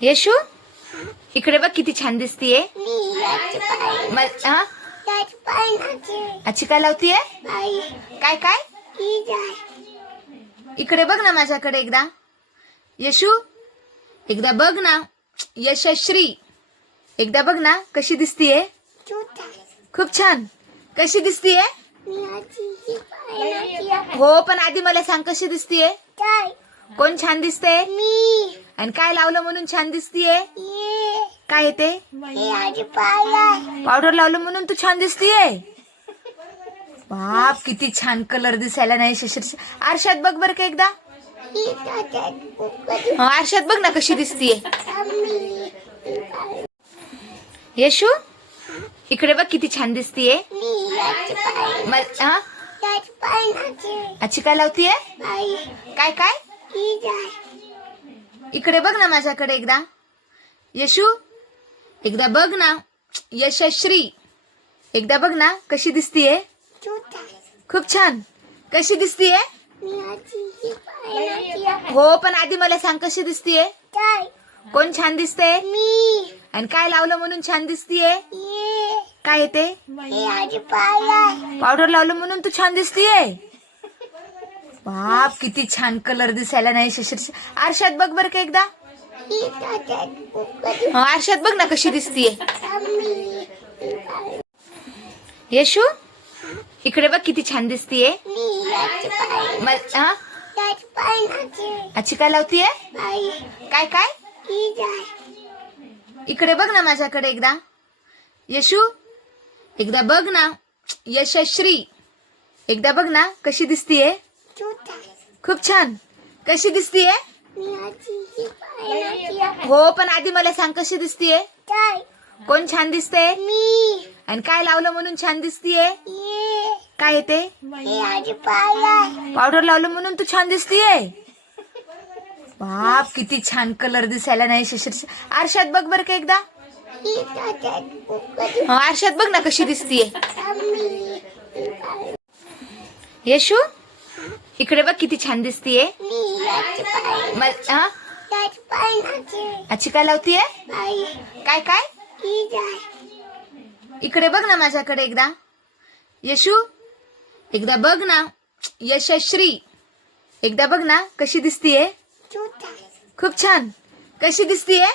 यशू, इकडे बघ किती छान दिसतीये. अच्छी काय लावतीये? काय काय? इकडे बघ ना माझ्याकडे एकदा. यशू, एकदा बघ ना. यशश्री, एकदा बघ ना कशी दिसतीये. खूप छान. कशी दिसतीये? हो, पण आधी मला सांग कशी दिसतीये. कोण छान दिसते? आणि काय लावलं म्हणून छान दिसतीये? काय येते? पावडर लावलं म्हणून तू छान दिसतीये. बाप, किती छान कलर दिसायला नाही शशी. आरशात बघ बर का एकदा. आरशात बघ ना कशी दिसतीये. यशू, इकडे बघ किती छान दिसतीये. अच्छी काय लावतीये? काय काय? इकडे बघ ना माझ्याकडे एकदा. यशू, एकदा बघ ना. यशश्री, एकदा बघ ना कशी दिसतीये. खूप छान. कशी दिसतीये? हो, पण आधी मला सांग कशी दिसतीये. कोण छान दिसते? आणि काय लावलं म्हणून छान दिसतीये. काय येते? पावडर लावलं म्हणून तू छान दिसतीये. बाप, किती छान कलर दिसायला नाही शशी. आरशात बघ बर का एकदा. आरशात बघ ना कशी दिसतीये. यशू, इकडे बघ किती छान दिसतीये. अच्छी काय लावतीये. काय काय? इकडे बघ ना माझ्याकडे एकदा. यशू, एकदा बघ ना. यशश्री, एकदा बघ ना कशी दिसतीये. खूप छान. कशी दिसतीये? हो, पण आधी मला सांग कशी दिसतीये. कोण छान दिसते? आणि काय लावलं म्हणून छान दिसतीये. काय येते? पावडर लावलं म्हणून तू छान दिसतीये. बाप, किती छान कलर दिसायला नाही शशी. आरशात बघ बर का एकदा. आरशात बघ ना कशी दिसतीये. यशू, इकडे बघ किती छान दिसतीये. अच्छी काय लावतीये. काय काय? इकडे बघ ना माझ्याकडे एकदा. यशू, एकदा बघ ना. यशश्री, एकदा बघ ना कशी दिसतीये. खूप छान. कशी दिसतीये?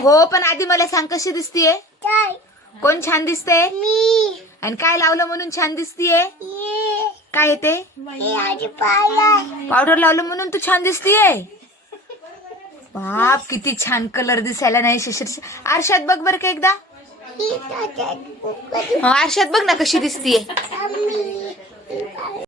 हो, पण आधी मला सांग कशी दिसतीये. कोण छान दिसते? आणि काय लावलं म्हणून छान दिसतीये. काय येते? पावडर लावलं म्हणून तू छान दिसतीये. बाप, किती छान कलर दिसायला नाही शशी. आरशात बघ बर का एकदा. आरशात बघ ना कशी दिसतीये.